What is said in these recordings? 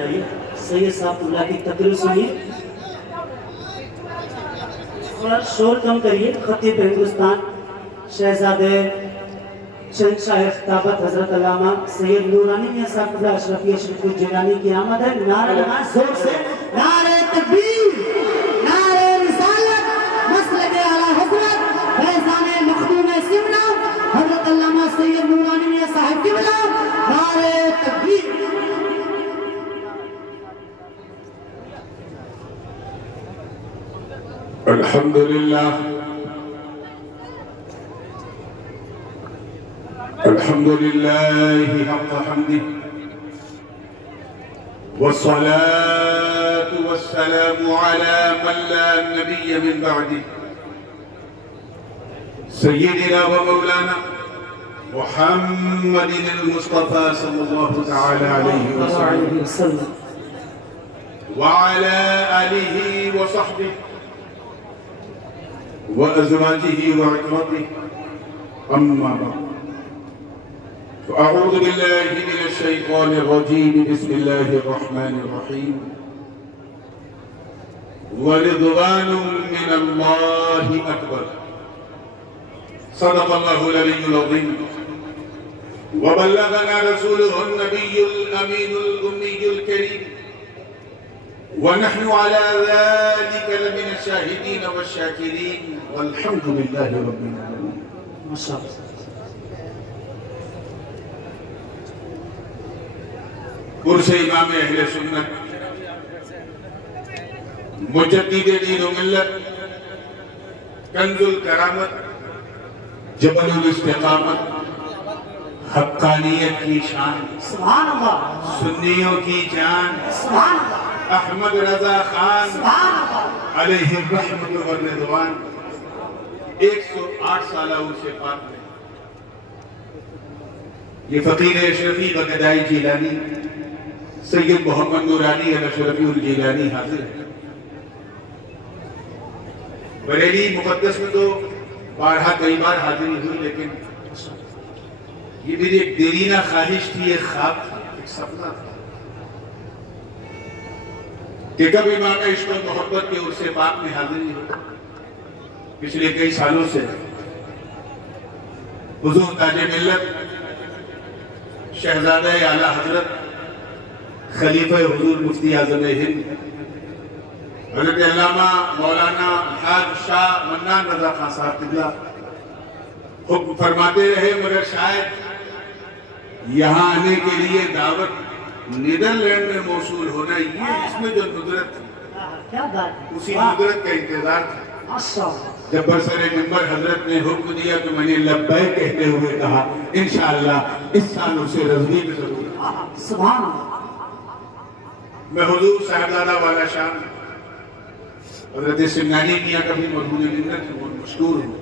جائیے سید صاحب اللہ کی تقریر سنیے. تھوڑا شور کم کریے. خطیب ہندوستان شہزادے شہنشاہ خطابت حضرت علامہ سید نورانی میاں صاحب قبلہ اشرفیہ شریف الجیلانی کی آمد ہے. نعرہ لگائیں زور سے. نعرہ تکبیر، نعرہ رسالت، مسلک اعلیٰ حضرت فیضان مخدوم سمنا حضرت علامہ سید نورانی میاں صاحب قبلہ. نعرہ تکبیر. الحمدللہ الحمدللہ حق حمدہ والصلاة والسلام على من لا نبي من بعده سيدنا ومولانا محمد المصطفى صلى الله تعالى عليه وسلم وعلى آله وصحبه وأزواجه وعترته أما بعد فأعوذ بالله من الشيطان الرجيم بسم الله الرحمن الرحيم ورضوان من الله أكبر صدق الله العلي العظيم وبلغنا رسوله النبي الأمين الأمي الكريم ونحن على ذلك لمن الشاهدين والشاكرين والحمد لله رب العالمين. ما شاء الله. قرص امام اہل سنت مجدد دین و ملت کنز الکرامت جبل الاستقامت حقانیت کی شان سبحان اللہ. سنیوں کی جان سبحان اللہ. احمد رضا خان سبحان اللہ. علیہ الرحمت والرضوان 108 سالہ عرص پاک میں یہ فقیر اشرفی بغدادی جیلانی سید محمد نورانی الاشرفی الجیلانی حاضر ہے. بریلی مقدس میں تو بارہا کئی بار حاضری ہوئی لیکن یہ میری ایک دیرینہ خواہش تھی، ایک خواب تھا، ایک سپنا تھا کہ کب امام عشق و محبت کے عرص پاک میں حاضری ہو. پچھلے کئی سالوں سے حضور تاج ملت شہزادہ اعلیٰ حضرت خلیفہ حضور مفتی اعظم ہند حضرت علامہ مولانا حاج شاہ منان رضا خان صاحب قبلہ حکم فرماتے رہے، مگر شاید یہاں آنے کے لیے دعوت نیدرلینڈ میں موصول ہونا یہ اس میں جو ندرت تھی کیا بات ہے. اسی ندرت کا انتظار تھا. ماشاء اللہ. جب برسر ممبر حضرت نے حکم دیا تو میں نے لبیک کہتے ہوئے کہا انشاءاللہ اس سال اسے رضوی میں ضرور. سبحان اللہ. میں حضور صاحبزادہ والا شان حضرت سمنانی میاں کا بھی مرہون منت ہوں اور مشکور ہوں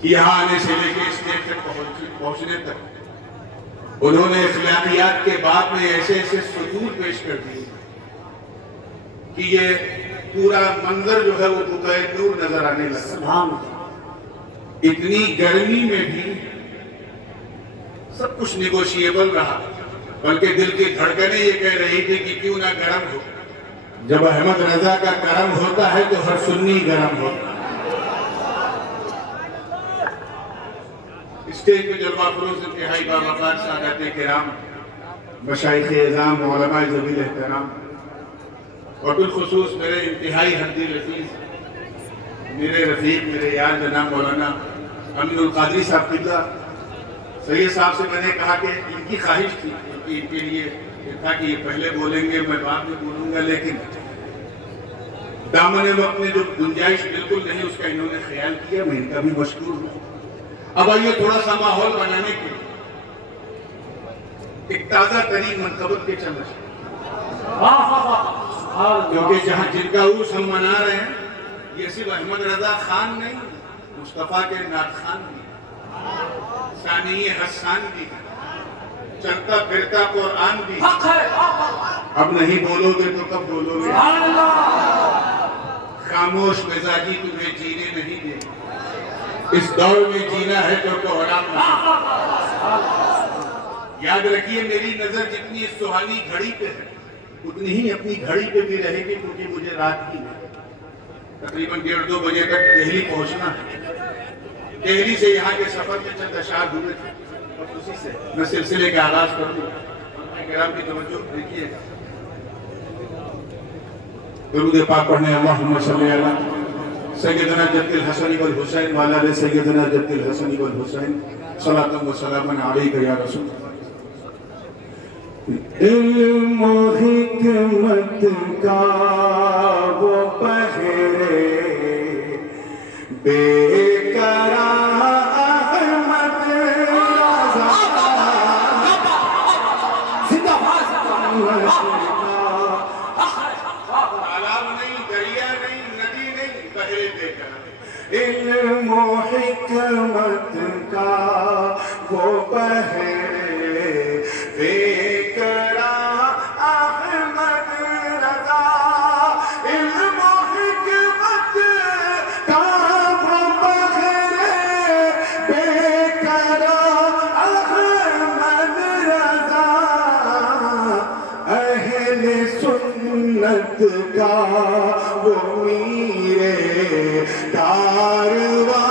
کہ یہاں آنے سے لے کے اسٹیج تک پہنچنے تک انہوں نے اخلاقیات کے بعد میں ایسے ایسے سطور پیش کر دیے کہ یہ پورا منظر جو ہے وہ بقائے نور نظر آنے لگا. سبحان اللہ. اتنی گرمی میں بھی سب کچھ نیگوشیبل رہا، بلکہ دل کی دھڑکنیں یہ کہہ رہی تھی کہ کیوں نہ گرم ہو. جب احمد رضا کا کرم ہوتا ہے تو ہر سنی گرم ہوتا ہے. اسٹیج پہ جلوہ فروز انتہائی باوقار سادات کرام، مشائخ اعظام، علماء ذوی الاحترام اور بالخصوص میرے انتہائی حدی لطیف میرے رفیق میرے یار جناب مولانا امین القادری صاحب قبلہ. سید صاحب سے میں نے کہا کہ ان کی خواہش تھی کہ ان کے لیے یہ تھا کہ یہ پہلے بولیں گے میں بعد میں بولوں گا، لیکن دامن وقت میں جو گنجائش بالکل نہیں اس کا انہوں نے خیال کیا. میں ان کا بھی مشکور ہوں. اب آئیے تھوڑا سا ماحول بنانے کے لیے ایک تازہ ترین منقبت کے چل رہے کیونکہ جہاں جن کا عرس ہم منا رہے ہیں یہ صرف احمد رضا خان نہیں، مصطفیٰ کے نعت خان بھی، ثانی حسان بھی، چلتا پھرتا قرآن بھی. اب نہیں بولو گے تو کب بولو گے؟ خاموش مزاجی تمہیں جینے نہیں دے. اس دور میں جینا ہے تو قرآن یاد رکھیے میری نظر جتنی اس سہانی گھڑی پہ ہے اتنی ہی اپنی گھڑی پہ بھی رہے گی، کیونکہ مجھے رات کی تقریباً 1:30-2 بجے تک دہلی پہنچنا ہے۔ دہلی سے یہاں کے سفر میں چند اشعار ہوئے تھے اور اسی سے میں سلسلے کا آغاز کر دوں۔ کرام کی توجہ دیکھیے، درود پاک پڑھنے اللہم صلی علی سیدنا جد الحسن والحسین وعلی آل سیدنا جد الحسن والحسین صلاۃ و سلام علیک یا رسول۔ علم و حکمت کا وہ بحر بے قرار احمد رضا، زندہ باد تالاب نہیں، دریا نہیں، ندی نہیں، بحر بے قرار۔ علم و حکمت کا وہ بحر بے قرار احمد رضا، علم و حکمت کا وہ بحر بے قرار احمد رضا، اہل سنت کا وہ میر کارواں،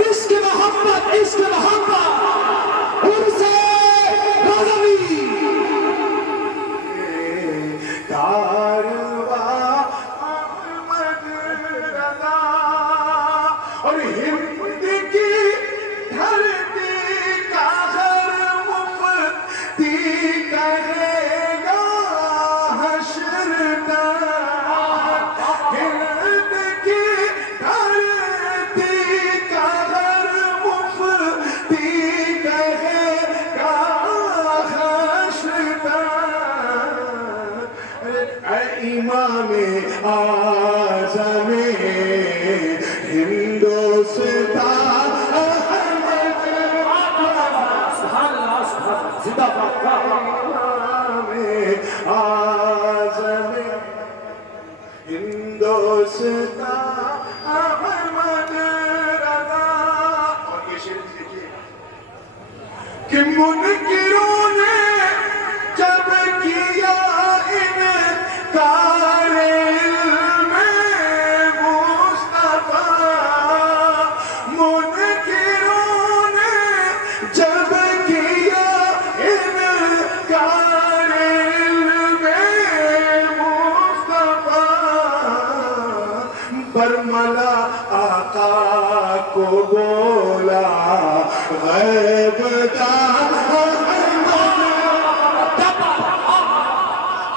عشق محبت عشق محبت ان سے رضوی کارواں احمد رضا، اور ہند کی دھرتی کا ہر مفتی کہے گا حشر تک، ہند کی دھرتی کا ہر مفتی کہے گا حشر تک، اے امام اعظم ہندوستان زندہ باد، امام اعظم ہندوستان احمد رضا۔ اور یہ شعر دیکھیے، کہ منکروں نے جب کیا انکار علم مصطفیٰ، منکروں نے جب کیا انکار علم مصطفیٰ، برملا آقا کو بولا غیب دان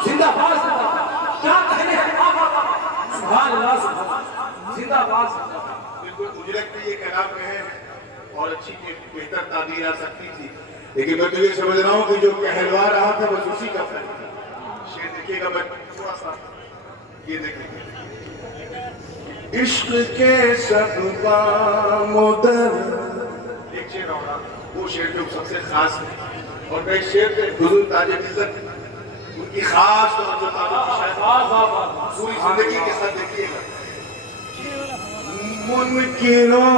زندہ باد، کیا کہنے ہیں، سبحان اللہ سبحان اللہ، زندہ باد۔ بالکل اجرت میں یہ کلام کہے اور اچھی بہتر تعبیر آ سکتی تھی، لیکن میں تو یہ سمجھ رہا ہوں کہ جو کہلوا رہا تھا بس اسی کا فرق تھا۔ شعر دیکھیے گا، میں تھوڑا سا یہ دیکھیں گے، عشق کے سببا مدر، ایک شعر اور وہ شعر جو سب سے خاص ہے، اور میں اس شعر پہ حضور تاج ملت ان کی خاص طور جو تعلق کی شاید پوری زندگی کے ساتھ دیکھیے گا۔ منکروں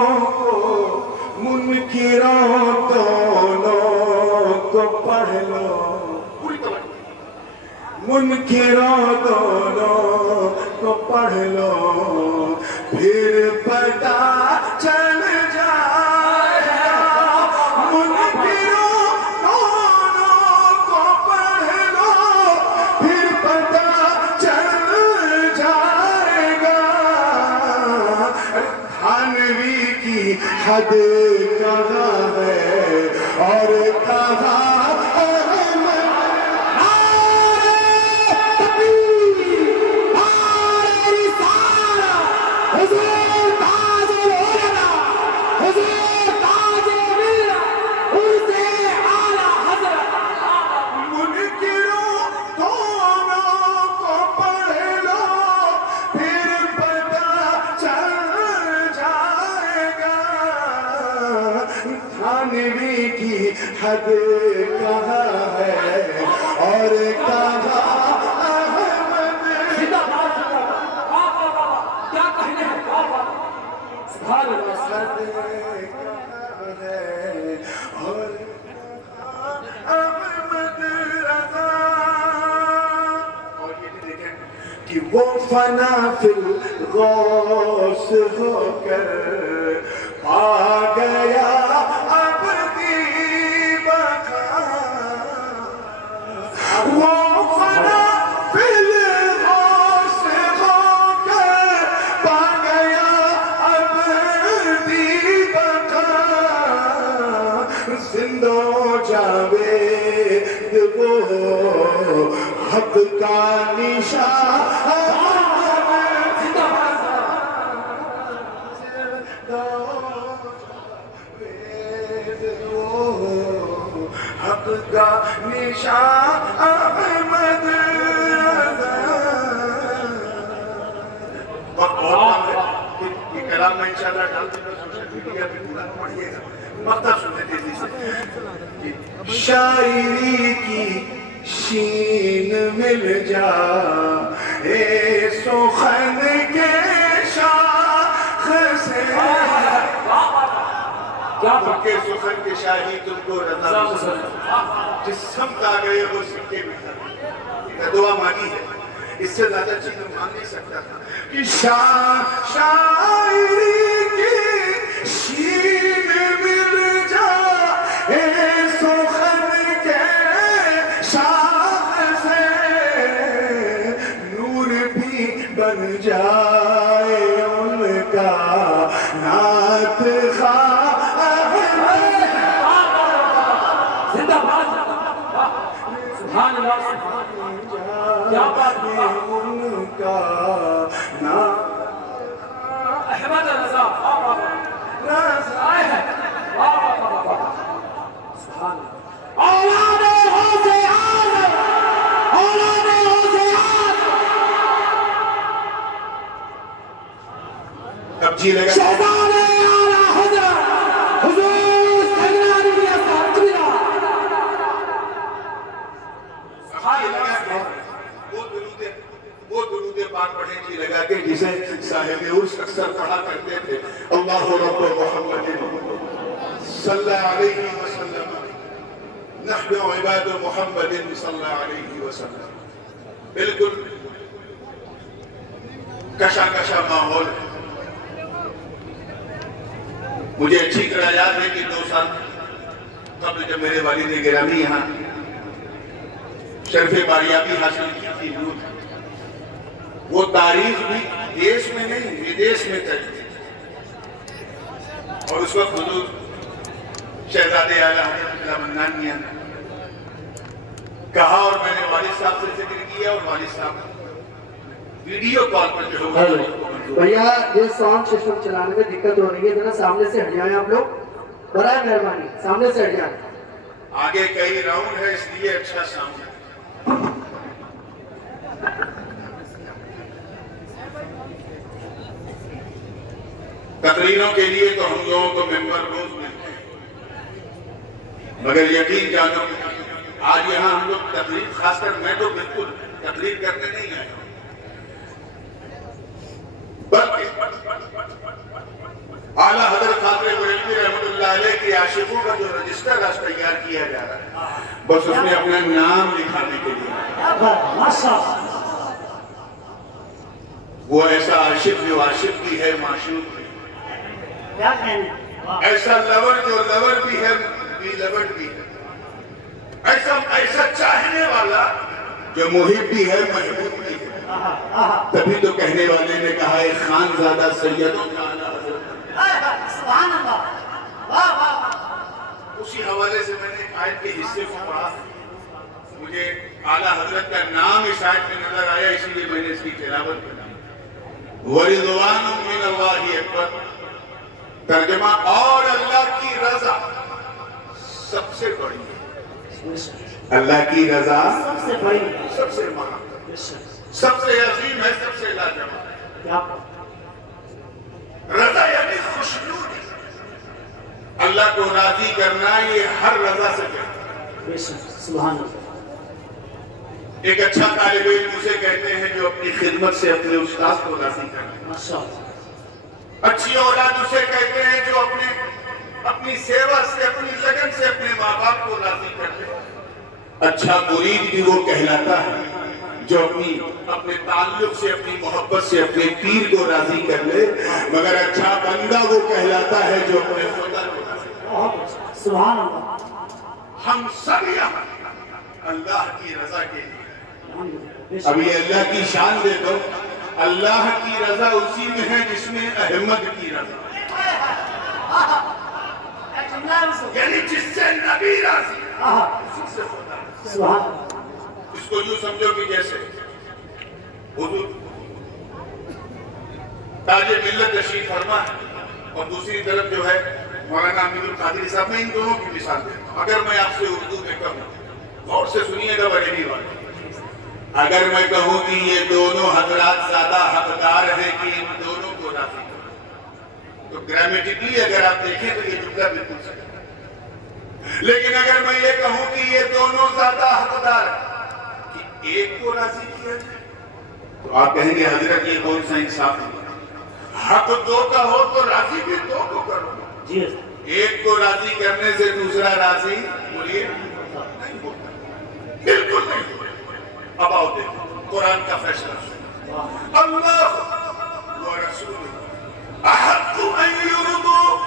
دونوں کو پڑھ لو، پوری توجہ، منکروں دونوں کو پڑھ لو، پھر پتہ چل جائے گا، منکروں دونوں کو پڑھ لو، پھر پتہ چل جائے گا، تھانوی کی حد کہاں ہے اور کہاں تھانوی کی حد کہاں ہے اور کہاں احمد، زندہ باد، کیا کہنے ہیں، سبحان اللہ، حد کہاں ہے اور احمد رضا، اور یہ بھی دیکھیں کہ وہ فنا فی الغوث ہو کر پا گیا ابدی بقا، وہ فنا فی الغوث ہو کر پا گیا ابدی بقا، زندہ و جاوید وہ حق کا نشان، حق کا نشان احمد رضا۔ وقت بہت کم ہے، یہ کلام میں انشاءاللہ ڈال دوں گا سوشل میڈیا پہ، پورا پڑھیے گا، مقطع سنیں تیزی سے۔ شاعری کی شین مل جا اے سخن کے شاخ سے، کیا ان کے سخن کے شاہی تم کو رضا مسلم، جس سمت آ گئے وہ سکے بھی تھا، یہ دعا مانی ہے، اس سے زیادہ چیز میں مان نہیں سکتا تھا کہ شاعری کی شین مل جا اے سخن کے شاخ سے، نور بھی بن جائے ان کا نعت خواہ، زندہ باد، سبحان اللہ، کیا بات ہے، ان کا نعت احمد رضا، رضا۔ آئے ہیں، سبحان اللہ۔ اولاد غوث اعظم، اولاد غوث اعظم، اب جی لگا شہزادے اعلیٰ حضرت حضور سیدنا علی صاحب قبلہ، وہ درود پاک پڑھیں جی لگا کے جسے صاحب عرس اکثر پڑھا کرتے تھے، اللہ رب محمد صلی اللہ علیہ وسلم، نحن عباد محمد صلی اللہ علیہ وسلم۔ بالکل کشا کشا ماحول ہے۔ مجھے اچھی طرح یاد ہے کہ 2 سال قبل جب میرے والد گرامی یہاں شرف باریابی حاصل کی تھی، وہ تاریخ بھی دیش میں نہیں ودیش میں چلی تھی، اور اس وقت حضور شہزادے اعلیٰ حضرت اللہ منان میاں نے کہا، اور میں نے والد صاحب سے ذکر کیا، اور والد صاحب ویڈیو کال پر جو ہے بھیا یہ سانگ سسٹم چلانے میں دقت ہو رہی ہے، ذرا سامنے سے ہٹ جائیں آپ لوگ، برائے مہربانی سامنے سے ہٹ جائیں۔ آگے کئی راؤنڈ ہے اس لیے اچھا سامنے۔ تقریروں کے لیے تو ہم لوگوں کو ممبر روز ملتے ہیں، مگر یقین جانو آج یہاں ہم لوگ تقریر، خاص کر میں تو بالکل تقریر کرنے نہیں آیا ہوں، بلکہ اعلیٰ حضرت خاطر بریلوی رحمۃ اللہ علیہ کی عاشقوں کا جو رجسٹر آج تیار کیا جا رہا ہے، بس اس میں اپنا نام لکھانے کے لیے وہ ایسا عاشق جو عاشق بھی ہے، معشوق بھی ہے، کیا کہنے، ایسا لور جو لور بھی ہے، بھی لور بھی ہے، ایسا چاہنے والا جو محب بھی ہے، محبوب بھی ہے۔ تبھی تو کہنے والے نے کہا ہے خان زادہ سیدوں کا اعلیٰ حضرت۔ سبحان اللہ، واہ واہ واہ۔ اسی حوالے سے میں نے آیت کے حصے کو پڑھا، مجھے اعلیٰ حضرت کا نام اس آیت میں نظر آیا، اسی لیے میں نے اس کی تلاوت کی۔ وَرِضْوَانٌ مِّنَ اللَّهِ اکبر، ترجمہ اور اللہ کی رضا سب سے بڑی ہے، اللہ کی رضا سب سے بڑی، سب سے مہا، سب سے عظیم ہے، سب سے لاجواب۔ کیا رضا یعنی خوشنودی، اللہ کو راضی کرنا، یہ ہر رضا سے بہتر ہے۔ بے شک، سبحان اللہ۔ ایک اچھا طالب علم اسے کہتے ہیں جو اپنی خدمت سے اپنے استاد کو راضی کرے۔ ماشاء اللہ، اچھی اولاد اسے کہتے ہیں جو اپنی سیوا سے اپنی لگن سے اپنے ماں باپ کو راضی کر لے. اچھا مرید بھی وہ کہلاتا ہے جو اپنے تعلق سے اپنی محبت سے اپنے پیر کو راضی کر لے, مگر اچھا بندہ وہ کہلاتا ہے جو اپنے خدا کو راضی کر لے. سبحان اللہ. ہم سب یہاں اللہ کی رضا کے لیے. اب یہ اللہ کی شان دے دو, اللہ کی رضا اسی میں ہے جس میں احمد کی رضا, یعنی جس سے نبی راضی اسی سے خدا راضی. سبحان اللہ. اس کو یوں سمجھو کہ جیسے حضور تاج ملت تشریف فرما ہے اور دوسری طرف جو ہے مولانا امین القادری صاحب. میں ان دونوں کی مثال دیتا ہوں. اگر میں آپ سے اردو میں کہوں, غور سے سنیے گا بریلی والے, اگر میں کہوں کہ یہ دونوں حضرات زیادہ حقدار ہیں کہ ان دونوں کو راضی کرو, تو گرامیٹیکلی اگر آپ دیکھیں تو یہ جملہ بالکل صحیح ہے. لیکن اگر میں یہ کہوں کہ یہ دونوں زیادہ حقدار ہیں کہ ایک کو راضی کیا جائے, تو آپ کہیں گے حضرت یہ کون سا انصاف ہے؟ حق دو کا ہو تو راضی بھی دو کو کرو. جی ایک کو راضی کرنے سے دوسرا راضی بولیے نہیں ہوتا, بالکل نہیں ہوتا. اب آؤ دیکھو قرآن کا فیصلہ سنو. اللہ ورسولہ احق ان یرضوا,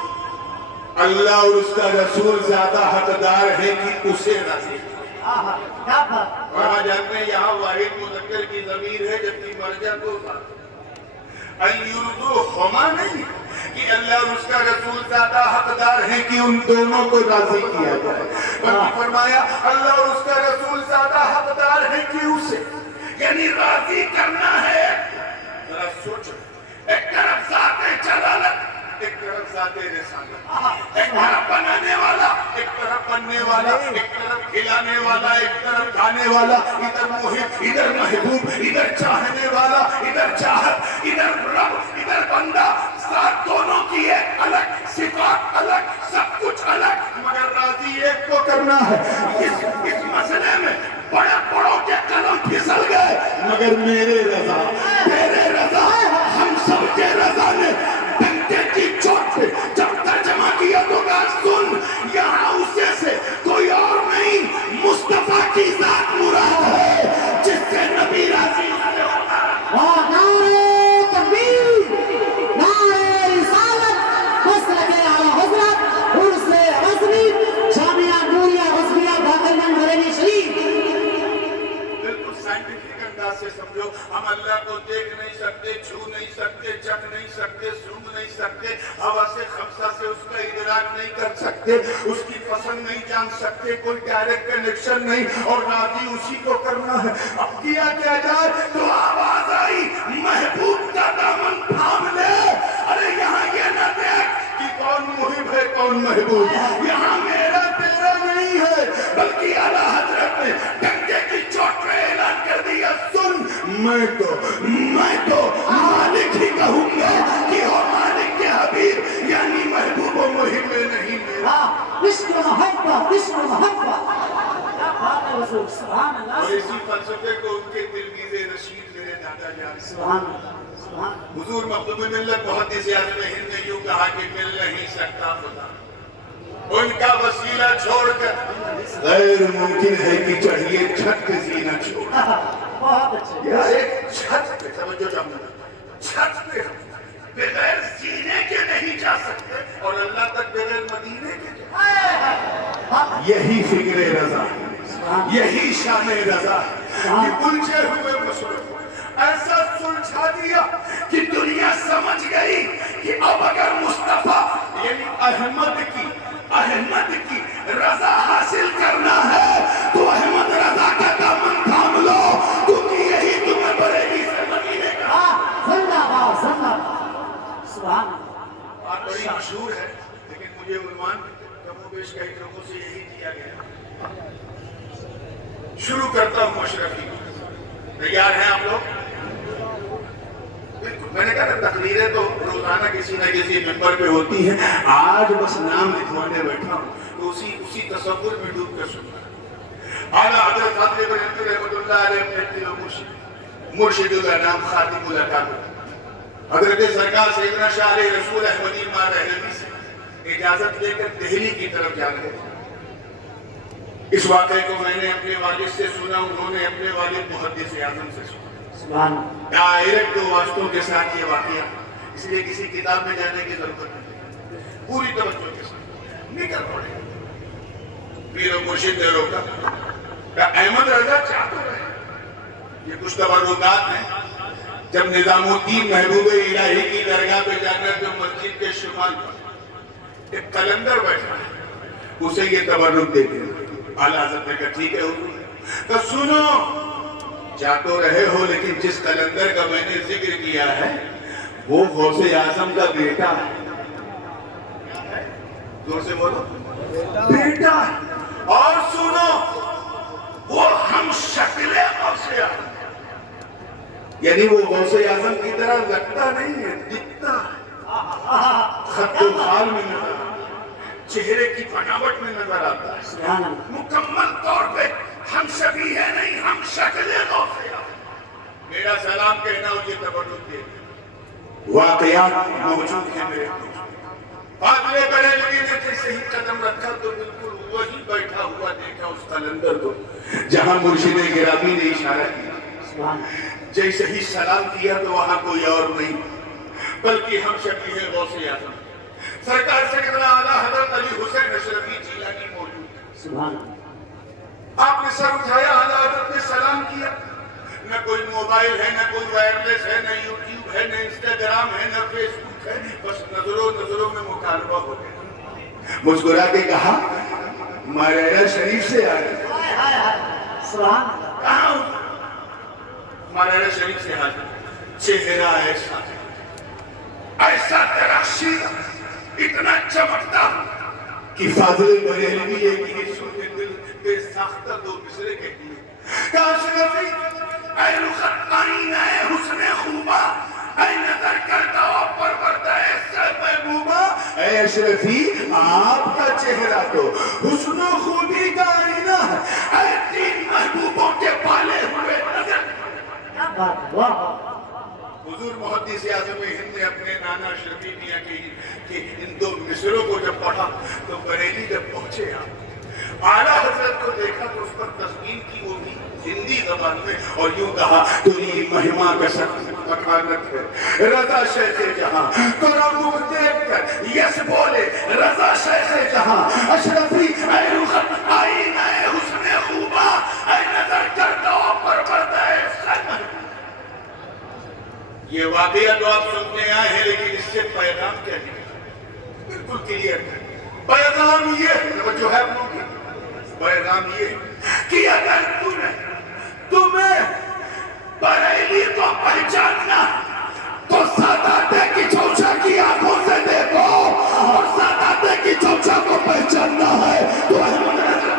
اللہ اور اس کا رسول زیادہ حقدار ہے کہ اسے راضی کریں. اور آپ جانتے ہیں یہاں واحد مذکر کی ضمیر ہے جبکہ مرجع دو ذات. ان یرضوا ہما نہیں کہ اللہ اور اس کا رسول زیادہ حقدار ہیں کہ ان دونوں کو راضی کیا جائے, بلکہ فرمایا اللہ اور اس کا رسول زیادہ حقدار ہیں کہ اسے, یعنی راضی کرنا ہے. ذرا سوچو, ایک طرف ذات جلالت, ایک طرف ذات رسالت, ایک طرف بنانے والا, ایک طرف بننے والا, ایک طرف کھلانے والا, ایک طرف کھانے والا, ادھر محب, ادھر محبوب, ادھر چاہنے والا, ادھر چاہت, ادھر رب, ادھر بندہ. ذات دونوں کی ہے الگ, صفات الگ, سب کچھ الگ, مگر راضی ایک کو کرنا ہے. اس مسئلے میں بڑے بڑوں کے قلم پھسل گئے, مگر میرے رضا, تیرے رضا, ہم سب کے رضا نے ڈنڈے کی چوٹ پہ جب ترجمہ کیا تو کہا سن, یہاں اسے سے کوئی اور نہیں, مصطفیٰ کی ذات مراد ہے جس سے نبی راضی ہوتا ہے. نعرہ تکبیر, نعرہ رسالت, مسلک اعلی حضرت, عرس رسمی, جامعہ نوریہ رسمیہ باقرگنج بریلی شریف. بالکل سائنٹیفک انداز سے سمجھو. ہم اللہ کو دیکھ نہیں سکتے, چھو نہیں سکتے, چکھ نہیں سکتے, سونگ نہیں سکتے, ہوا سے خمسہ سے اس کا ادراک نہیں کر سکتے, اس کی پسند نہیں جان سکتے, کوئی ڈائریکٹ کنیکشن نہیں, اور راضی اسی کو کرنا ہے. اب کیا کیا جائے تو آواز آئی محبوب کا دامن تھام لے. ارے یہاں یہ نہ دیکھ کہ کون محب ہے کون محبوب, یہاں میرا تیرا نہیں ہے, بلکہ اعلیٰ حضرت نے ڈنڈے کی چوٹ پہ اعلان کر دیا سن, میں تو مالک ہی کہوں گا کہ وہ مالک کے حبیب یعنی محبوب و محب نہیں میرا. عشق و محبت, عشق و محبت. کیا بات ہے حضور, سبحان اللہ. اور اسی فلسفے کو ان کے تلمیذ رشید میرے دادا جان سبحان اللہ, سبحان اللہ. حضور مخدوم ملت محدث اعظم ہند نے یوں کہا کہ مل نہیں سکتا خدا, ان کا وسیلہ چھوڑ کر غیر ممکن ہے کہ چڑھیے چھت پہ زینہ چھوڑ. بہت اچھے. یار ایک چھت پہ سمجھو جب چھت پہ بغیر زینے کے نہیں جا سکتے, اور اللہ تک بغیر مدینے کے جا. یہی فکر رضا, یہی شان رضا کہ الجھے ہوئے مصرف ایسا سلجھا دیا کہ دنیا سمجھ گئی کہ اب اگر مصطفیٰ یعنی احمد کی رضا حاصل کرنا ہے تو احمد رضا کا دامن تھام لو, کیونکہ یہی تمہیں بریلی سے مدینے کا. زندہ باد, زندہ باد. سبحان اللہ. بات بڑی مشہور ہے, لیکن مجھے عنوان کم و بیش کئی لوگوں سے یہی دیا گیا. شروع کرتا ہوں اشرفی. تیار ہیں آپ لوگ؟ بالکل. میں نے کہا تقریریں تو روزانہ کسی نہ کسی ممبر پہ ہوتی ہیں, آج بس نام لکھوانے بیٹھا ہوں تو اسی تصور میں ڈوب کر سننا. اعلیٰ حضرت خاتم رحمۃ اللہ علیہ اپنے مرشد الانام خاتم الاکابر حضرت سرکار سیدنا شاہ علیہ رسول احمدی ماں رہنمی سے اجازت لے کر دہلی کی طرف جا رہے تھے۔ اس واقعے کو میں نے اپنے والد سے سنا، انہوں نے اپنے والد محدث اعظم سے سنا۔ سبحان ڈائریکٹ دو واسطوں کے ساتھ یہ واقعہ، اس لیے کسی کتاب میں جانے کی ضرورت نہیں، پوری توجہ کے ساتھ نکل پڑے۔ پیر و مرشد نے روکا، کہا احمد رضا چاہ تو رہے، یہ کچھ تبرکات ہیں، جب نظام الدین محبوب الہی کی درگاہ پہ جانا تو مسجد کے شمال پر ایک قلندر بیٹھا ہے، اسے یہ تبرک دے دیں۔ اعلیٰ حضرت نے کہا ٹھیک ہے حضور، تو سنو جا تو رہے ہو لیکن جس قلندر کا میں نے ذکر کیا ہے وہ غوث اعظم کا بیٹا ہے۔ زور سے بولو، بیٹا ہے، اور سنو وہ ہم شکل غوث اعظم، یعنی وہ غوث اعظم کی طرح لگتا نہیں ہے، دکھتا ہے، خط و خال میں نظر آتا ہے، چہرے کی بناوٹ میں نظر آتا ہے، سبحان اللہ۔ مکمل طور پہ ہم شبیہ ہے نہیں، ہم شکل غوث اعظم۔ میرا سلام کہنا اور یہ تبرک دے، واقعات موجود ہیں میرے پاس۔ فاضل بریلوی نے جیسے ہی قدم رکھا تو بالکل وہی بیٹھا ہوا دیکھا اس قلندر کو جہاں مرشد گرامی نے اشارہ کیا۔ سبحان اللہ۔ جیسے ہی سلام کیا تو وہاں کوئی اور نہیں بلکہ ہم شبیہ غوث اعظم سرکار سیدنا اعلیٰ حضرت علی حسین اشرفی جیلانی موجود۔ سبحان اللہ۔ آپ نے سر اٹھایا، اعلیٰ حضرت نے سلام کیا۔ نہ کوئی موبائل ہے، نہ کوئی وائرلیس ہے، نہ یوٹیوب ہے، نہ انسٹاگرام ہے، نہ فیس بک ہے، بس نظروں میں مکالمہ ہو گیا۔ مسکرا کے کہا مریرہ شریف سے آ رہے۔ سبحان اللہ۔ کہاں مریرہ شریف سے حاضر، چہرہ ایسا درخشیدہ، اتنا چمکتا کہ فاضل بریلوی ایک ہی سن کے دل بے ساختہ دو مصرے کہتی ہے۔ کہا شرفی اے رخت آئین اے حسن خوبہ، اے نظر کرتا ہو پروردہ سر محبوبہ۔ اے اشرفی آپ کا چہرہ تو حسن و خوبی کا آئینہ ہے، اے تین محبوبوں کے پالے ہوئے نظر۔ حضور محدث اعظم ہند نے اپنے نانا شرفی میاں کہ ان دو مصروں کو جب پڑھا تو بریلی جب پہنچے اعلیٰ حضرت کو دیکھا تو اس پر تسلیم کی وہ بھی ہندی زبان میں اور یوں کہا تیری مہما کا سخت مکانت ہے رضا شیخ جہاں، کرم دیکھ کر یس بولے رضا شیخ جہاں۔ اشرفی اے رخت آئین اے حسن خوبہ، اے نظر کرتا ہو پروردہ سر۔ یہ واقعہ تو آپ سنتے آئے ہیں لیکن اس سے پیغام کیا نکلا؟ بالکل کلیئر ہے۔ پیغام یہ جو ہے پیغام یہ کہ اگر تمہیں بریلی کو پہچاننا تو ساداتے کی چوچا کی آنکھوں سے دیکھو، اور ساداتے کی چوچا کو پہچاننا ہے تو احمد رضا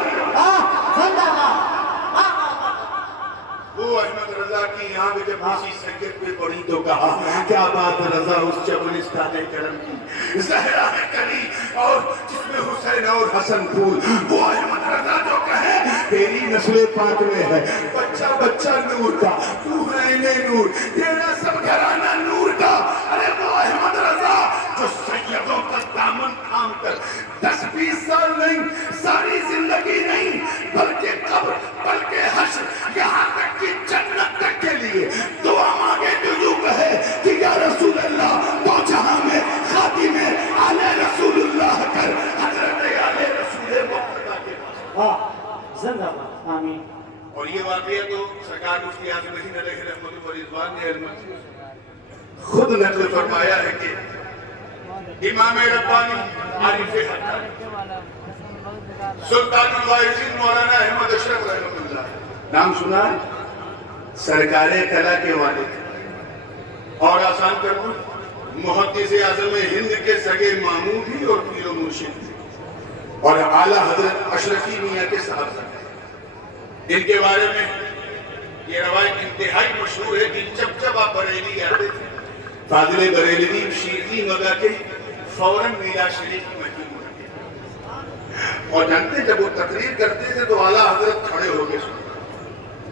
وہ احمد رضا کی یہاں پہ جب کسی سید پہ پڑی تو کہا کیا بات رضا اس چمنستان کرم کی، زہرا ہے کلی اور جس میں حسین اور حسن پھول، وہ احمد رضا جو کہے تیری نسل پاک میں ہے، بچہ بچہ نور کا، تو ہے نور، تیرا سب گھرانہ نور کا۔ ارے وہ احمد رضا جو سیدوں کا دامن تھام کر 10-20 سال نہیں، ساری زندگی نہیں، بلکہ قبر بلکہ حشر یہاں تک کہ جنت تک کے لیے دعا مانگے تو یوں کہے کہ یا رسول اللہ تو جہاں میں خاتم آل رسول اللہ کر حضرت آل رسول مقتدیٰ کے پاس۔ زندہ باد، آمین۔ اور یہ واقعہ تو سرکار مفتی اعظم الدین علیہ رحمۃ و رضوان نے خود نقل فرمایا ہے کہ امام ربانی عارف حقانی سلطان الواعظین مولانا احمد اشرف رحمۃ اللہ نام سنا ہے؟ سرکار کلا کے والد اور آسان کر دوں محدث اعظم ہند کے سگے ماموں بھی اور پیر و مرشد بھی، اور اعلیٰ حضرت اشرفی میاں کے صاحب ان کے بارے میں یہ روایت انتہائی مشہور ہے کہ جب آپ بریلی آتے تھے فاضل بریلوی شیرنی مگا کے فوراً میرا شریف کی محکم ہوتے، اور جانتے جب وہ تقریر کرتے تھے تو اعلیٰ حضرت کھڑے ہو کے سنتے،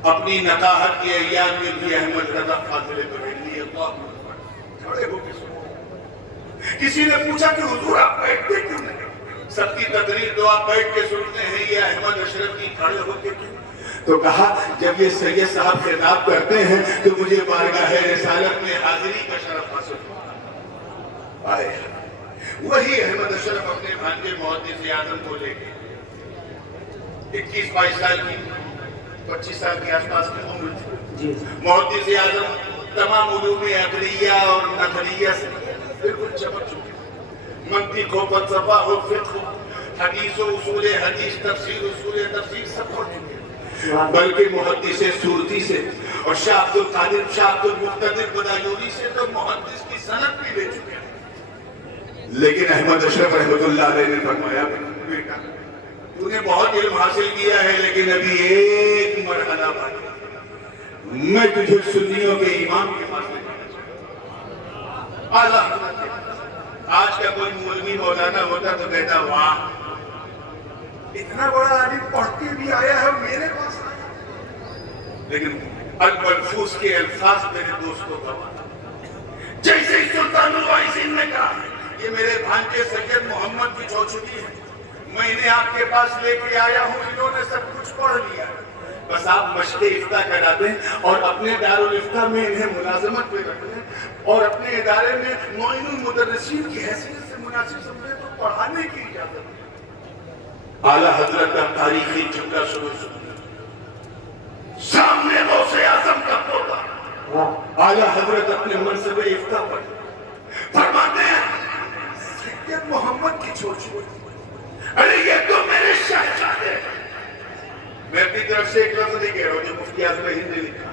اپنی نقاہت کے ایام میں بھی احمد رضا فاضل بریلوی اللہ کھڑے ہو کے سنتے۔ کسی نے پوچھا کہ حضور آپ بیٹھتے کیوں نہیں؟ سب کی تقریر تو آپ بیٹھ کے سنتے ہیں، یہ احمد اشرف کی کھڑے ہو کے کیوں؟ تو کہا جب یہ سید صاحب خطاب کرتے ہیں تو مجھے بارگاہ رسالت میں حاضری کا شرف حاصل ہوا۔ آئے وہی احمد اشرف اپنے بھانجے محدث اعظم کو لے کے 21-22 سال کی 25 سال کے آس پاس کی عمر تھی۔ محدث اعظم تمام علوم عقلیہ اور نقلیہ سے بالکل چمک چکے، منطق ہو، فلسفہ ہو، فقہ ہو، حدیث و اصول حدیث، تفسیر اصول تفسیر سب پڑھ چکے، بلکہ محدث صورتی سے اور شاہ عبد القادر شاہ عبد المقتدر بدایونی سے تو محدث کی سند بھی لے چکے ہیں۔ لیکن احمد اشرف رحمۃ اللہ علیہ نے فرمایا بیٹا تو نے بہت علم حاصل کیا ہے لیکن ابھی ایک مرحلہ باقی، میں تجھے سنیوں کے امام کے پاس لے جانا چاہتا ہوں۔ اعلیٰ حضرت آج کا کوئی مولوی مولانا ہوتا تو کہتا واہ اتنا بڑا عالم پڑھ کے بھی آیا ہے میرے پاس آیا، لیکن الملفوظ کے الفاظ میرے دوستوں کا جیسے ہی سلطان الوائزین نے کہا یہ میرے بھانجے سید محمد کی چوچکی ہے، میں انہیں آپ کے پاس لے کے آیا ہوں، انہوں نے سب کچھ پڑھ لیا، بس آپ مشق افتاء کرا دیں اور اپنے دارالافتاء میں انہیں ملازمت پہ رکھ لیں اور اپنے ادارے میں معین المدرسین کی حیثیت سے مناسب سمجھے تو پڑھانے کی اجازت ہے۔ اعلیٰ حضرت کا تاریخی جملہ شروع سامنے غوث اعظم کا پودا، اعلیٰ حضرت اپنے منصب افتاء پر فرماتے ہیں سید محمد کی چوچو، ارے یہ تو میرے شہزادے ہیں۔ میں اپنی طرف سے ایک لفظ نہیں کہہ رہا ہوں جو مفتی اعظم ہند نے لکھا،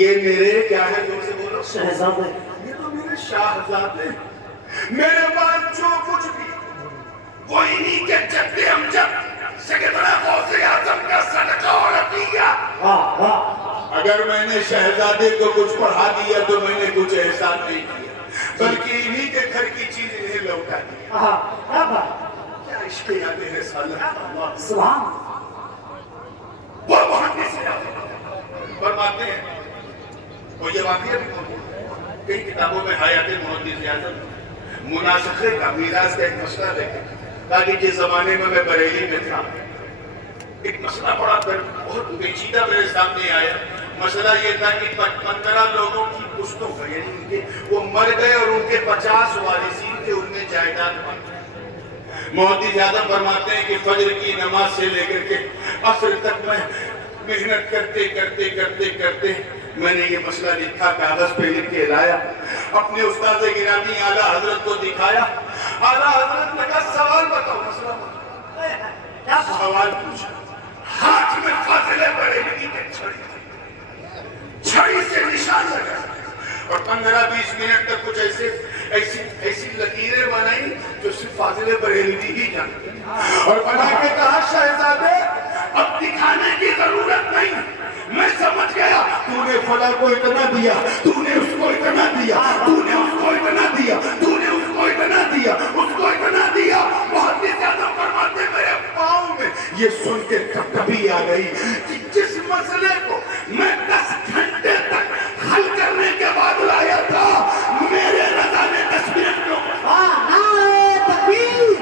یہ میرے کیا ہے زور سے بولو شہزادے، یہ تو میرے شاہزادے ہیں، میرے پاس جو کچھ بھی وہ انہی کے جد امجد سیدنا غوث اعظم کا صدقہ اور عطیہ۔ اگر میں نے شہزادے کو کچھ پڑھا دیا تو میں نے کچھ احسان نہیں کیا، بلکہ انہی کے گھر کی چیز انہیں لوٹا دی۔ کیا عشق یاد ہے سالہ سبحان وہ محدث فرماتے ہیں، وہ یہ واقعہ بھی موجود ہے کئی کتابوں میں حیات محدث اعظم مناسخے کا میراث کا ایک مسئلہ دیکھیں تاکہ جس زمانے میں میں بریلی میں تھا ایک مسئلہ بڑا بہت پیچیدہ میرے سامنے آیا۔ مسئلہ یہ تھا کہ 15 لوگوں کی پشتوں کا یعنی ان کے وہ مر گئے اور ان کے 50 وارثین تھے، ان میں جائیداد بن گئی۔ محدث اعظم فرماتے ہیں کہ فجر کی نماز سے لے کر کے عصر تک میں محنت کرتے کرتے کرتے کرتے میں نے یہ مسئلہ لکھا، کاغذ پہ لکھ کے لایا، اپنے استاد گرامی اعلیٰ حضرت کو دکھایا۔ اعلیٰ حضرت نے کہا سوال بتاؤ، مسئلہ بتاؤ۔ سوال پوچھا، ہاتھ میں فاضل بریلوی کے چھڑی سے نشان لگا اور 15-20 منٹ تک کچھ ایسی لکیریں بنائی جو صرف فاضل بریلوی ہی جانتے اور بنا کے کہا شہزادے اب دکھانے کی ضرورت نہیں، میں سمجھ گیا تو نے فلاں کو اتنا دیا، تو نے اس کو اتنا دیا، تو نے اس کو اتنا دیا، تو نے اس کو اتنا دیا، اس کو اتنا دیا۔ محدث اعظم فرماتے میرے پاؤں میں یہ سن کے کبھی آ گئی کہ جس مسئلے کو میں 10 گھنٹے تک حل کرنے کے بعد لایا تھا میرے رضا نے 10 منٹ میں نعرہ تکبیر،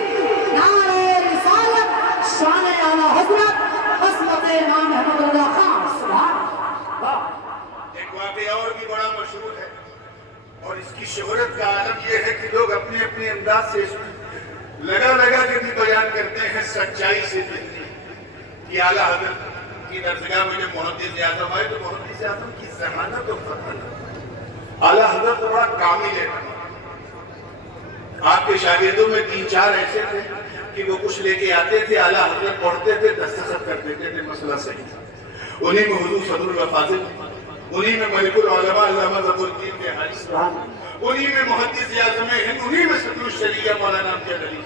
نعرہ رسالت، شان اعلیٰ حضرت عصمت امام احمد رضا خان، سبحان اللہ۔ ایک واقعہ اور بھی بڑا مشہور ہے اور اس کی شہرت کا عالم یہ ہے کہ لوگ اپنے اپنے انداز سے اس میں لگا کے بھی بیان کرتے ہیں سچائی سے زندگی کہ اعلیٰ حضرت کی درسگاہ میں جب محدث اعظم آئے تو محدث اعظم کی ذہانت اور فتح اعلیٰ حضرت بڑا کامل ہے۔ آپ کے شاگردوں میں 3-4 ایسے تھے کہ وہ کچھ لے کے آتے تھے، اعلیٰ حضرت پڑھتے تھے، دستخط کر دیتے تھے، مسئلہ صحیح تھا۔ انہی میں حضور صدر الفاضل، انہی میں ملک العلماء علامہ ظفر الدین بہاری، انہی میں محدث اعظم ہند، انہی میں صدر الشریعہ مولانا امجد علی۔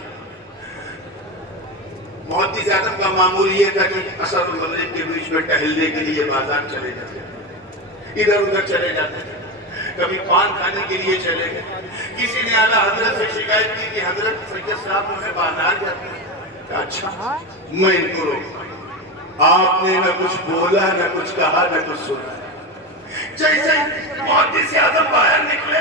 محدث اعظم کا معمول یہ تھا کہ عصر اور مغرب کے بیچ میں ٹہلنے کے لیے بازار چلے جاتے تھے، ادھر ادھر چلے جاتے تھے، کبھی پان کھانے کے لیے چلے گئے۔ کسی نے اعلیٰ حضرت سے شکایت کی کہ حضرت سید صاحب ہمیں بازار جاتے ہیں۔ کہا اچھا میں ان کو روکا، آپ نے نہ کچھ بولا نہ کچھ کہا نہ کچھ سنا۔ جیسے محدث اعظم باہر نکلے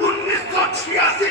1986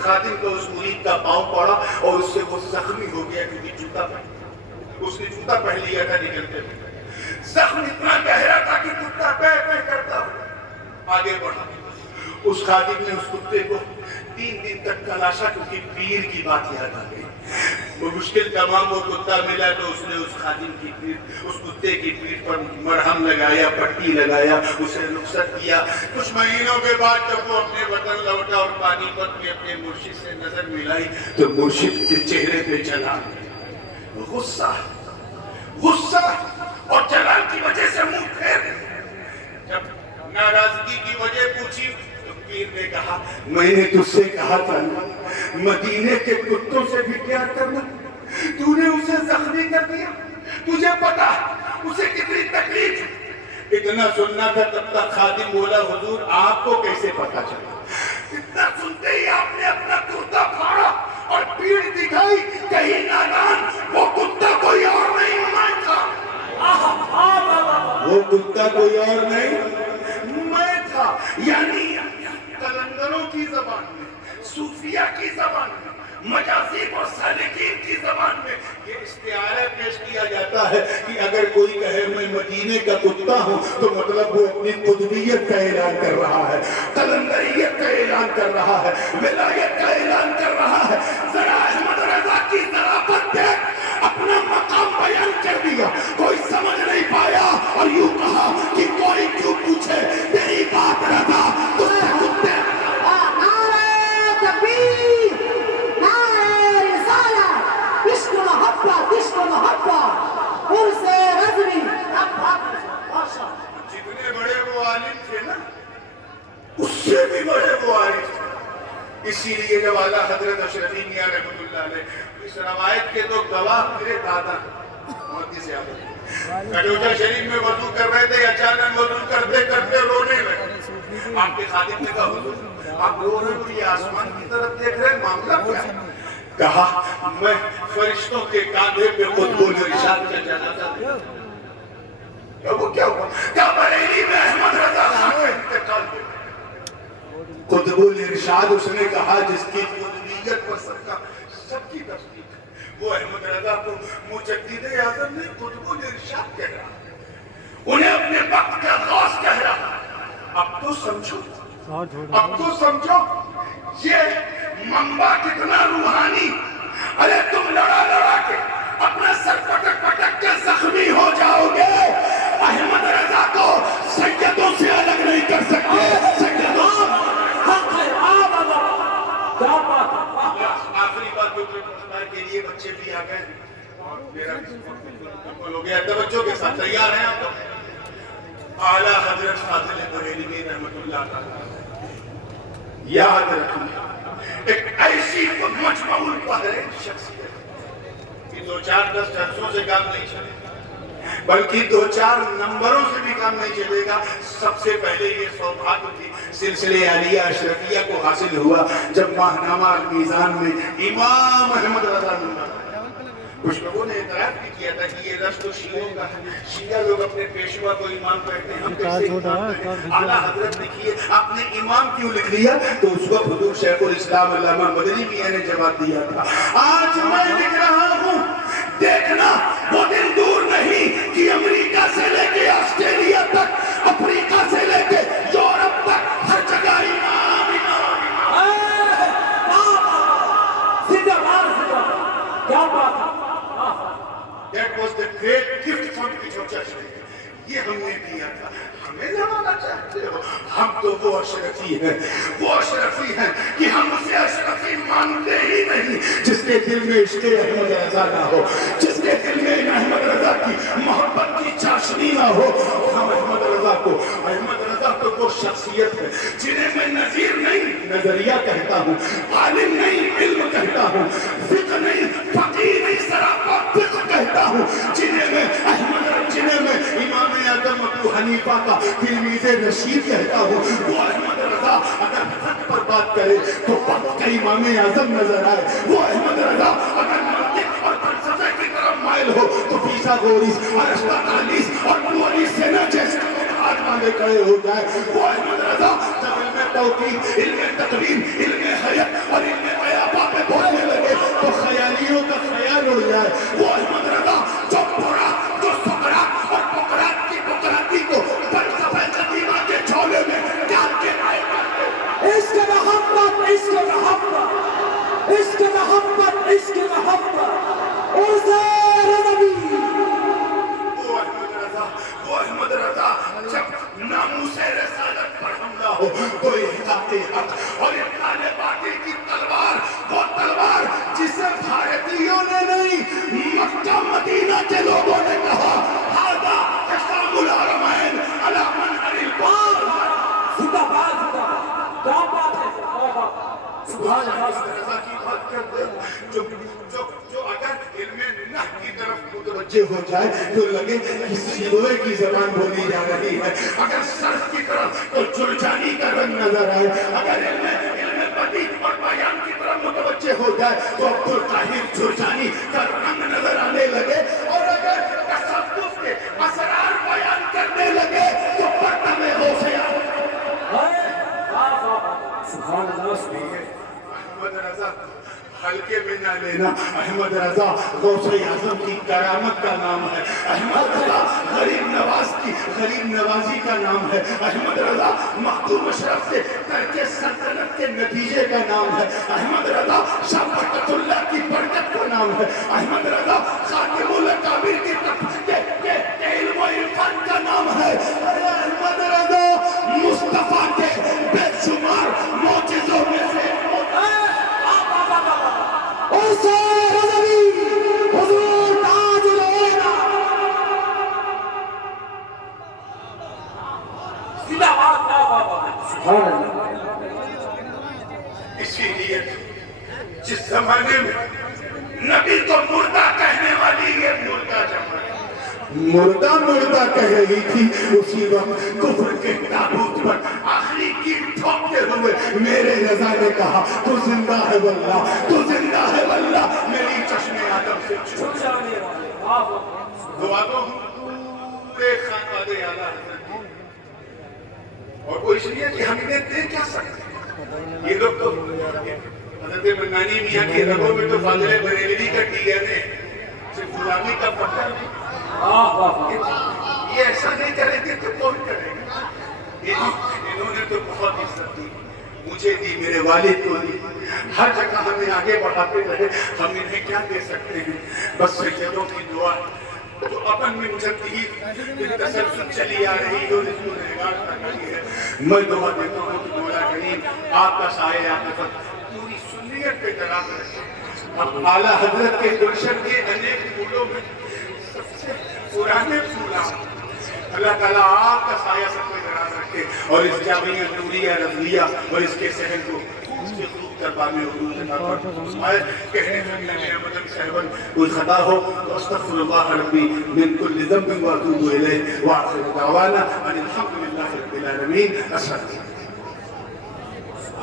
خادم کو اس مرید کا پاؤں پڑا اور اس سے وہ زخمی ہو گیا کیونکہ جوتا پہن اس نے جوتا پہن لیا تھا نکلتے ہوئے زخم اتنا گہرا تھا کہ کتا پہ کرتا ہوا آگے بڑھا اس خادم نے اس کتے کو 3 دن تک تلاشا کیونکہ پیر کی بات یاد آ گئی وہ مشکل تمام وہ کتا ملا تو اس نے اس خادم کی پیٹھ اس کتے کی پیٹھ پر مرہم لگایا پٹی لگایا اسے رخصت کیا کچھ مہینوں کے بعد جب وہ اپنے وطن لوٹا اور پانی پت میں اپنے مرشد سے نظر ملائی تو مرشد کے چہرے پہ جلال غصہ اور جلال کی وجہ سے منہ پھیر جب ناراضگی کی وجہ پوچھی پیر نے کہا میں نے تجھ سے کہا تھا مدینے کے کتوں سے بھی پیار کرنا تو نے اسے زخمی کر دیا تجھے پتا اسے کتنی تکلیف اتنا سننا تھا تب تک خادم بولا حضور آپ کو کیسے پتا چلا اتنا سنتے ہی آپ نے اپنا کرتا پھاڑا اور پیڑ دکھائی کہیں نادان وہ کتا کوئی اور نہیں میں تھا وہ کتا کوئی اور نہیں میں تھا یعنی قلندروں کی زبان میں صوفیہ کی زبان میں مجازیب اور سالکین کی زبان میں یہ استعارہ پیش کیا جاتا ہے کہ اگر کوئی کہے میں مدینے کا کتا ہوں تو مطلب وہ اپنی قطبیت کا اعلان کر رہا ہے قلندریت کا اعلان کر رہا ہے ولایت کا اعلان کر رہا ہے ذرا احمد رضا کی ذرافت دیکھ اپنا مقام بیان کر دیا کوئی سمجھ نہیں پایا اور یوں کہا کہ کوئی کیوں پوچھے تیری بات رضا تجھ سے کتے جتنے بڑے وہ عالم تھے نا اس سے بھی بڑے وہ عالم تھے اسی لیے جب اعلیٰ حضرت اشرفی میاں رحمۃ اللہ علیہ اس روایت کے تو گواہ میرے دادا محدث اعظم کٹوچا شریف میں وضو کر رہے تھے اچانک وضو کرتے کرتے رونے لگے آپ کے خادم نے کہا حضور آپ رو رہے ہو یہ آسمان کی طرف دیکھ رہے معاملہ کیا ہے کہا میں فرشتوں کے کاندھے پہ قطب الارشاد کا جنازہ دیا وہ کیا ہوا کیا بریلی میں احمد رضا خان کا انتقال ہوا قطب الارشاد اس نے کہا جس کی قطبیت پر سب کی تصدیق ہے وہ احمد رضا کو مجدد اعظم نے قطب الارشاد کہہ رہا انہیں اپنے وقت کا غوث کہہ رہا اب تو سمجھو یہ منبع کتنا روحانی ارے تم لڑا کے اپنا سر پٹک پٹک کے زخمی ہو جاؤ گے احمد رضا کو سیدوں سے الگ نہیں کر سکتے سیدوں سے آخری بات جو کے لیے بچے بھی آ گئے اور میرا ہو گیا توجہ کے ساتھ تیار ہیں آپ اعلیٰ حضرت فاضل بریلوی رحمۃ اللہ تعالی یاد رکھیں ایک ایسی مجمع البحرین شخصیت کہ 2-4-10 جلسوں سے کام نہیں چلے بلکہ 2-4 نمبروں سے بھی کام نہیں چلے گا سب سے پہلے یہ سوبھاگیہ تھی سلسلے عالیہ اشرفیہ کو حاصل ہوا جب ماہنامہ المیزان میں امام احمد رضا نمبر کچھ لوگوں نے اعتراف بھی کیا تھا کہ یہ لفظ تو شیعوں کا ہے شیعہ لوگ اپنے پیشوا کو امام کہتے ہیں ہم کیسے امام کہیں اعلیٰ حضرت لکھیے آپ نے امام کیوں لکھ لیا تو اس وقت حضور شیخ الاسلام علامہ مدنی میاں نے جواب دیا تھا آج میں لکھ رہا ہوں دیکھنا وہ دن دور نہیں کہ امریکہ سے لے کے آسٹریلیا تک افریقہ سے لے کے یورپ تک ہر جگہ امام کیا بات ہے That was the great gift from the church. یہ ہم نے دیا تھا ہمیں لڑانا چاہتے ہو ہم تو وہ اشرفی ہیں کہ ہم اسے اشرفی مانتے ہی نہیں جس کے دل میں عشق احمد رضا نہ ہو جس کے دل میں احمد رضا کی محبت کی چاشنی نہ ہو ہم احمد رضا کو وہ شخصیت ہے جنہیں میں نظیر نہیں نظریہ کہتا ہوں عالم نہیں علم کہتا ہوں فقہ نہیں فقیر نہیں سراپا فقہ کہتا ہوں جنہیں میں امام اعظم ابو حنیفہ کا تلمیذ رشید کہتا ہوں وہ احمد رضا اگر فقہ پر بات کرے تو فقہ کا امام اعظم نظر آئے وہ احمد رضا اگر منطق اور فلسفے کی طرف مائل ہو تو فیثاغورس ارسطاطالیس اور پلوریس سے نہ جیسے آج باندھے کھڑے ہو جائے وہ احمد رضا جب علم توقیف، علم تقریم، علم حیات اور علم غیابہ پہ بولنے لگے تو خیالیوں کا خیال اڑ جائے. وہ احمد رضا جو سقراط اور بقراط کی بقراطی کو فلسفہ قدیمہ کے جھولے میں ڈال کے آئے. عشق محبت، عشق محبت، عشق محبت، عشق محبت، عزیر نبی. وہ احمد رضا جب ناموس رسالت پر حملہ ہو تو احقاق حق اور ابطال باطل کی تلوار، وہ تلوار جسے بھارتیوں نے نہیں مکہ مدینہ کے لوگوں نے کہا ھذا حسام الحرمین علی منہر البحر. زندہ باد، زندہ باد. کیا بات ہے، کیا بات ہے. سبحان اللہ. احمد رضا کی بات کرتے جو اگر علم نحو کی طرف متوجہ ہو جائے تو لگے کہ سیدھوے کی زبان بولی جا رہی ہے. اگر صرف کی طرف تو جرجانی کا رنگ نظر آئے. اگر علم بدیع اور بیان کی طرف متوجہ ہو جائے تو عبدالقاہر جرجانی کا رنگ نظر آنے لگے. اور اگر تصوف کے اسرار بیان کرنے لگے تو پردہ میں ہو سے سبحان اللہ. احمد رضا ہلکے میں نہ لینا. احمد رضا غوث اعظم کی کرامت کا نام ہے. احمد رضا غریب نوازی کا نام ہے. احمد رضا مخدوم اشرف کے ترک سلطنت کے نتیجے کا نام ہے. احمد رضا شاہ برکت اللہ کی برکت کا نام ہے. احمد رضا خاتم الاکابر کے علم و عرفان کا نام ہے. احمد رضا مصطفیٰ کے بے شمار معجزوں میں سے عزیر نبی، حضور تاج العلماء. زندہ باد، کیا بات ہے. سبحان اللہ. اسی لیے جس زمانے میں نبی کو مردہ کہنے والی یہ مردہ زمانہ مردہ کہہ رہی تھی، اسی وقت کفر کے تابوت پر آخری کیل ٹھوکتے ہوئے میرے رضا نے کہا تو زندہ ہے واللہ، تو زندہ ہے واللہ. میری چشم آدم سے چھوٹ جانے والے. دعا تو پورے خاندان اعلیٰ حضرت کی. اور وہ اس لیے کہ ہم انہیں دے کیا سکتے. یہ لوگ تو حضرت منانی میاں کی رگوں میں تو فاضل بریلوی کا ڈی این اے، صرف غلامی کا پتھر نہیں. یہ ایسا نہیں کریں گے تو کون کرے گا. انہوں نے تو بہت عزت دی، مجھے دی، میرے والد کو دی. ہر جگہ ہمیں آگے بڑھاتے رہے. ہم انہیں کیا دے سکتے ہیں؟ بس سیدوں کی دعا جو اپن میں مجدد تسلسل چلی آ رہی ہے اور اس کو ریگارڈ کر رہی ہے. میں دعا دیتا ہوں کہ مولا کریم آپ کا سایہ عاطفت پوری سنیت پہ دراز رکھے. اب اعلیٰ حضرت کے گلشن کے انیک پھولوں میں سب سے پرانے پھول اللہ تعالیٰ آپ کا سایہ سب پہ دراز رکھے اور اس جامعہ نوریہ رضویہ اور اس کے شہر کو خوب سے خوب تربامی عروج عطا فرمائے. کہنے سے میرے مدن صاحبن کوئی خطا ہو تو استغفر اللہ ربی من کل ذنب واتوب الیہ وآخر دعوانا ان الحمد للہ رب العالمین. السلام